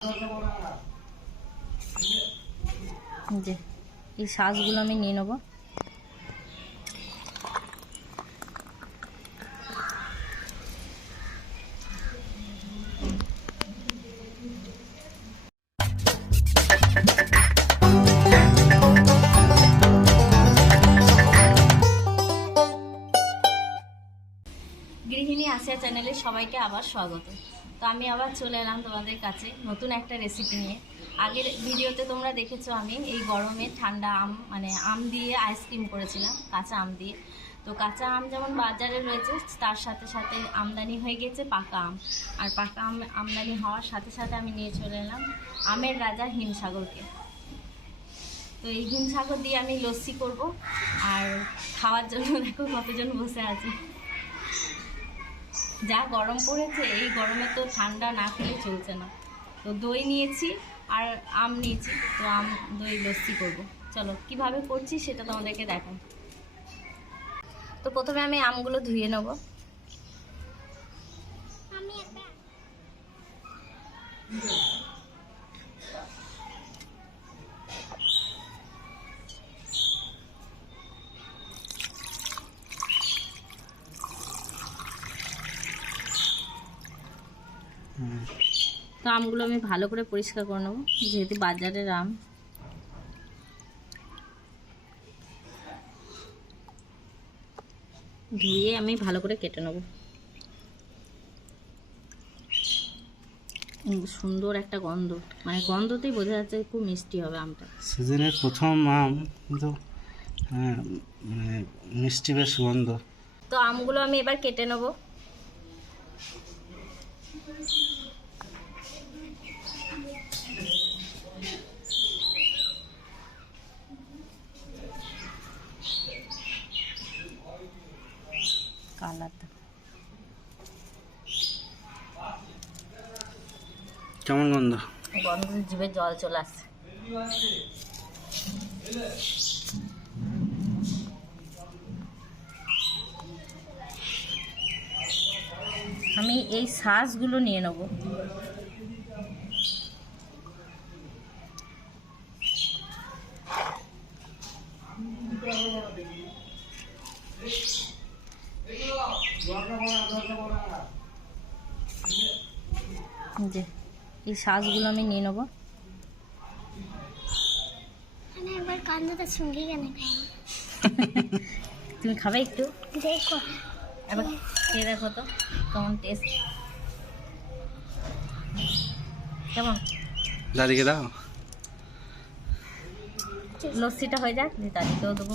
যে এই শাঁসগুলো আমি নিয়ে নেবো। গৃহিণী আসিয়া চ্যানেলে সবাইকে আবার স্বাগত। তো আমি আবার চলে এলাম তোমাদের কাছে নতুন একটা রেসিপি নিয়ে। আগের ভিডিওতে তোমরা দেখেছো আমি এই গরমে ঠান্ডা আম আম দিয়ে আইসক্রিম করেছিলাম, কাঁচা আম দিয়ে। তো কাঁচা আম যেমন বাজারে রয়েছে, তার সাথে সাথে আমদানি হয়ে গেছে পাকা আম। আর পাকা আম আমদানি হওয়ার সাথে সাথে আমি নিয়ে চলে এলাম আমের রাজা হিমসাগরকে। তো এই হিমসাগর দিয়ে আমি লস্যি করব, আর খাওয়ার জন্য দেখো কতজন বসে আছে। যা গরম পড়েছে, এই গরমে তো ঠান্ডা না খেলে চলছে না। তো দই নিয়েছি আর আম নিয়েছি, তো আম দই লস্যি করব। চলো কিভাবে করছি সেটা তোমাদেরকে দেখাই। তো প্রথমে আমি আমগুলো ধুয়ে নেব। তো আমগুলো আমি ভালো করে পরিষ্কার করে নেবো, যেহেতু বাজারের আম। ধুয়ে আমি ভালো করে কেটে নেব। সুন্দর একটা গন্ধ, গন্ধতেই বোঝা যাচ্ছে খুব মিষ্টি হবে আমটা। সিজনের প্রথম আম, কিন্তু মিষ্টি বেশ গন্ধ। তো আমগুলো আমি এবার কেটে নেব। কালারটা কেমন গন্ধ? গন্ধে জিভে জল চলে আসছে। আমি এই শাঁসগুলো নিয়ে নেব। যে এই শাঁসগুলো আমি নিয়ে নেব। তুমি খাবে একটু? দেখো, এবার খেয়ে দেখো তো কেমন টেস্ট। কেমন? দাদিকে দাও। লস্যিটা হয়ে যাক, যে দাদিকেও দেবো,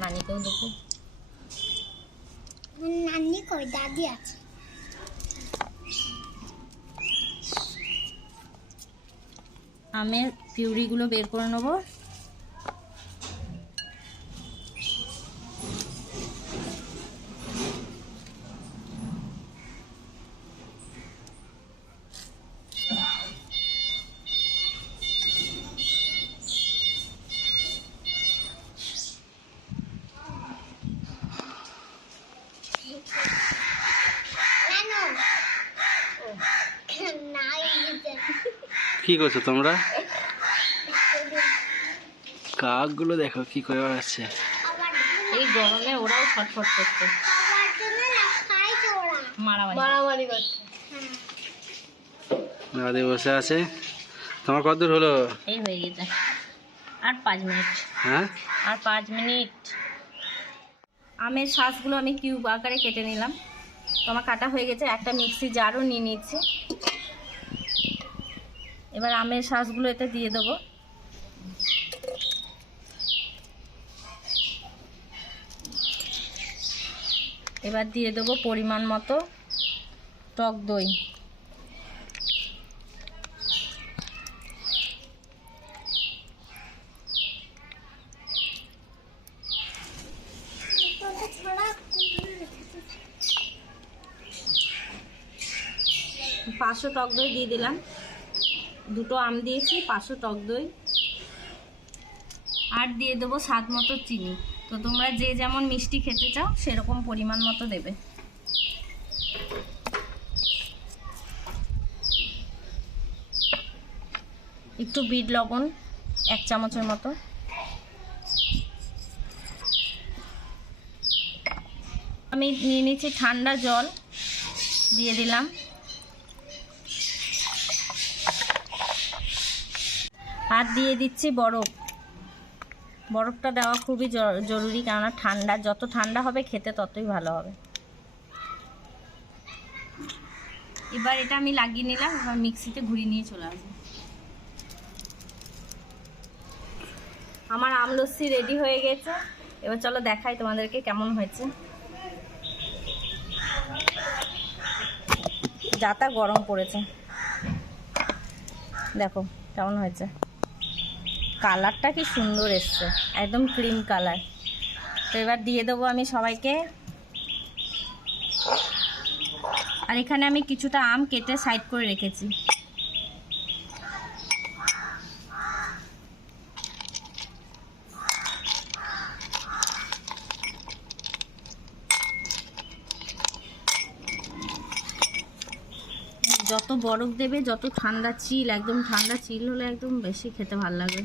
নানিকেও দেবো। নানি কই? দাদি আছে। আমের পিউরিগুলো বের করে নেব। কি করছো তোমরা? কাকগুলো দেখো কি করে বেড়াচ্ছে। এই গরমে ওরাও ছটফট করছে, মারামারি করছে। দাদি বসে আছে। তোমার কত দূর হলো? এই হয়ে গেছে, আর 5 মিনিট। হ্যাঁ, আর 5 মিনিট। আমের শাঁসগুলো আমি কিউব আকারে কেটে নিলাম। তো আমার কাটা হয়ে গেছে। একটা মিক্সি জারও নিয়ে নিচ্ছি। এবার আমের শাঁসগুলো এতে দিয়ে দেবো। এবার দিয়ে দেবো পরিমাণ মতো টক দই। পাঁচশো টক দই দিয়ে দিলাম। 2টো আম দিয়েছি, 500 টক দই। আর দিয়ে দেবো স্বাদ মতো চিনি। তো তোমরা যে যেমন মিষ্টি খেতে চাও সেরকম পরিমাণ মতো দেবে। একটু বিট লবণ 1 চামচের মতো, আমি নিয়ে নিচ্ছি ঠান্ডা জল দিয়ে দিলাম, আর দিয়ে দিচ্ছি বরফটা দেওয়া খুবই জরুরি, কেননা ঠান্ডা, যত ঠান্ডা হবে খেতে ততই ভালো হবে। এবার এটা আমি লাগিয়ে নিলাম, এবার মিক্সিতে ঘুরিয়ে নিয়ে চলে আসবো। আমার আম লস্যি রেডি হয়ে গেছে, এবার চলো দেখাই তোমাদেরকে কেমন হয়েছে। যাতা গরম পড়েছে, দেখো কেমন হয়েছে, কালারটা কি সুন্দর এসছে, একদম ক্রিম কালার। তো এবার দিয়ে দেবো আমি সবাইকে। আর এখানে আমি কিছুটা আম কেটে সাইড করে রেখেছি। যত বরফ দেবে, যত ঠান্ডা চিল, একদম ঠান্ডা চিল হলে একদম বেশি খেতে ভালো লাগবে।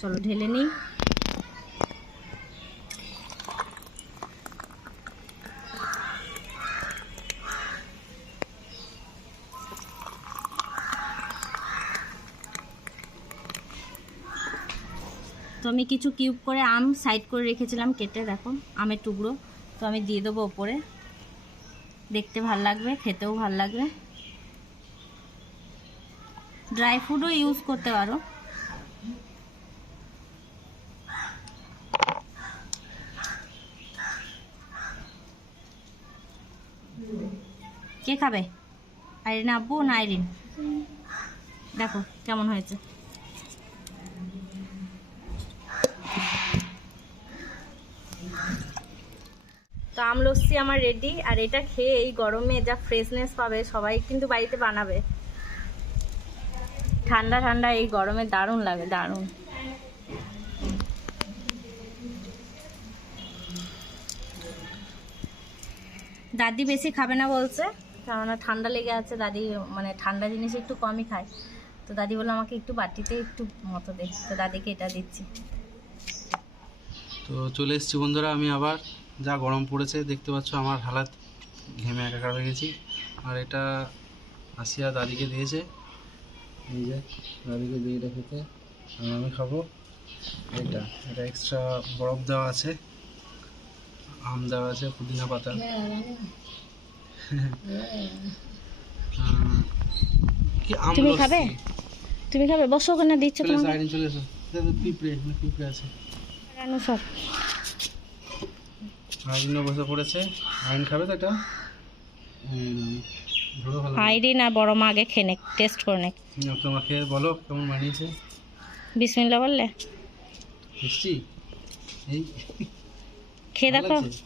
চলো ঢেলে নিই। তো আমি কিছু কিউব করে আম সাইড করে রেখেছিলাম কেটে, দেখো আমের টুকরো, তো আমি দিয়ে দেবো ওপরে। দেখতে ভাল লাগবে, খেতেও ভাল লাগবে। ড্রাই ফ্রুটও ইউজ করতে পারো। কে খাবে? আইরিন আব্বু না আইরিন? দেখো কেমন হয়েছে। তো আম লস্যি আমার রেডি। আর এটা খেয়ে এই গরমে যা ফ্রেশনেস পাবে, সবাই কিন্তু বাড়িতে বানাবে। ঠান্ডা ঠান্ডা এই গরমে দারুণ লাগে, দারুণ। দাদি বেশি খাবে না বলছে, কেননা ঠান্ডা লেগে আছে। দাদি মানে ঠান্ডা জিনিস একটু কমই খায়, তো দাদি বললো আমাকে একটু বাটিতে একটু মতো দে, তো দাদিকে এটা দিচ্ছি। তো চলে এসেছি বন্ধুরা, আমি আবার, যা গরম পড়েছে দেখতে পাচ্ছ, আমার হালাত ঘেমে একাকার হয়ে গেছি। আর এটা আসিয়া দাদিকে দিয়েছে, এই যে দাদিকে দিয়ে এটা খেতে, আর আমি খাবো এটা। এটা এক্সট্রা বরফ দেওয়া আছে, আম দেওয়া আছে, পুদিনা পাতা। কি আম তুমি লস্যি। খাবে? তুমি খাবে? বসো ওখানে, দিচ্ছে চলে এসো তোমাকে। আইরিন, চলে এসো। পিঁপড়ে, এখানে পিঁপড়ে আছে। সব আইরিনও বসে পড়েছে। আইরিন খাবে তো এটা? ধরো ভালো করে। আইরিন আর বড় মা আগে খেয়ে নে, টেস্ট করে নে। তোমাকে বলো কেমন বানিয়েছে। বিসমিল্লাহ বললে? মিষ্টি এই খেয়ে ভালো দেখো। লাগছে?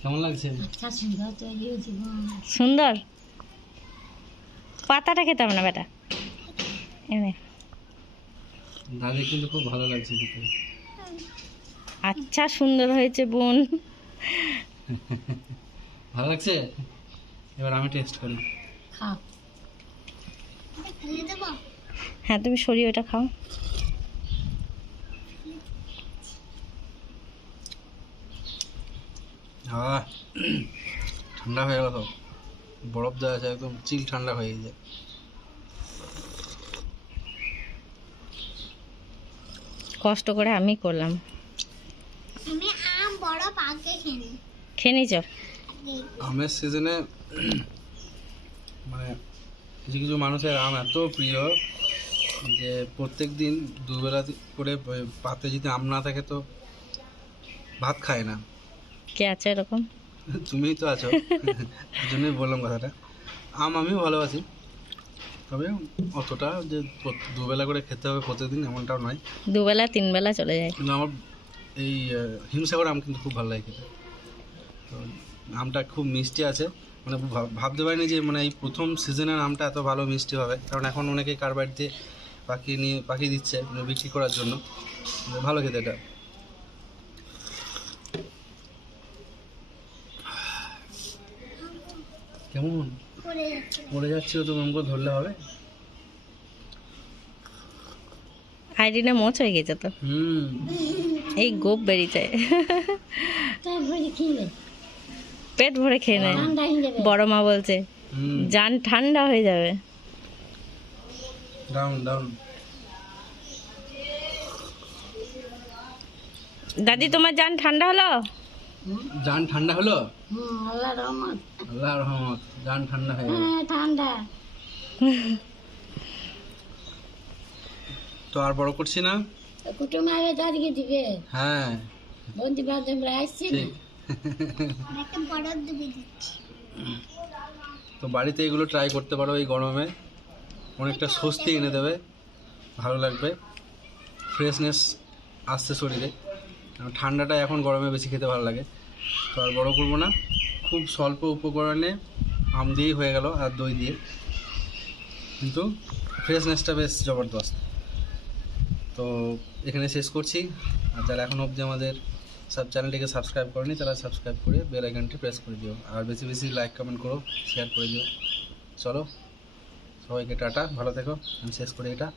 কেমন লাগছে? সুন্দর। পাতাটা খেতে হবে না বেটা, এনে। দাদি কিন্তু খুব ভালো লাগছে খেতে। আচ্ছা সুন্দর হয়েছে বোন। ভালো লাগছে? এবার আমি টেস্ট করি। খাও। ফেলে দেবো? হ্যাঁ তুমি সরিয়ে ওটা খাও। ঠান্ডা হয়ে গেল তো, বরফ দেওয়া আছে, একদম চিল ঠান্ডা হয়ে গেছে। কষ্ট করে আমি করলাম। আমি আম বরফ আগে খেয়ে খেয়ে নিছ? আমের সিজনে মানে কিছু কিছু মানুষের আম এত প্রিয় যে প্রত্যেক দিন দুবেলা করে পাতে যদি আম না থাকে তো ভাত খায় না। কে আছে এরকম? তুমিই তো আছো, এই জন্যই বললাম কথাটা। আম আমিও ভালোবাসি, তবে অতটা যে দুবেলা করে খেতে হবে প্রতিদিন এমনটাও নয়। দুবেলা তিন বেলা চলে যায়। কিন্তু আমার এই হিমসাগর আম কিন্তু খুব ভালো লাগে খেতে। তো আমটা খুব মিষ্টি আছে, মানে ভাবতে পারিনি যে মানে এই প্রথম সিজনের আমটা এত ভালো মিষ্টি হবে, কারণ এখন অনেকে কার্বাইড দিয়ে পাকিয়ে দিচ্ছে মানে বিক্রি করার জন্য। ভালো খেতে এটা। কেমন পড়ে যাচ্ছে পড়ে যাচ্ছিল তো আমাকে ধরলে হবে? আইডিনা মোচ হয়ে গেছে তো, হুম। এই গোপ বেরিয়েছে। পেট ভরে খেয়ে নেয়, বড় মা বলছে হুম। জান ঠান্ডা হয়ে যাবে। Down down. দাদি তোমার জান ঠান্ডা হলো? জান ঠান্ডা হলো? আল্লাহ রহমত। আল্লাহ রহমত, জান ঠান্ডা হয়ে গেল। হ্যাঁ ঠান্ডা। তো আর বড় করছি না। কুটুম আগে দাদিকে দিবে, হ্যাঁ বন্ধু বান্ধবরা আসছে না, ঠিক। একটা বড় দিবে দিচ্ছি। তো বাড়িতে এগুলো ট্রাই করতে পারো এই গরমে, অনেকটা স্বস্তি এনে দেবে, ভালো লাগবে, ফ্রেশনেস আসছে শরীরে। কারণ ঠান্ডাটা এখন গরমে বেশি খেতে ভালো লাগে। তো আর বড় করবো না, খুব স্বল্প উপকরণে আম দিয়েই হয়ে গেল আর দই দিয়ে, কিন্তু ফ্রেশনেসটা বেশ জবরদস্ত। তো এখানে শেষ করছি। আর যারা এখন অবধি আমাদের চ্যানেলটিকে সাবস্ক্রাইব করেনি তারা সাবস্ক্রাইব করে বেল আইকনটি প্রেস করে দিও, আর বেশি বেশি লাইক কমেন্ট করো, শেয়ার করে দিও। চলো সবাইকে টাটা, ভালো থেকো, আমি শেষ করি এটা।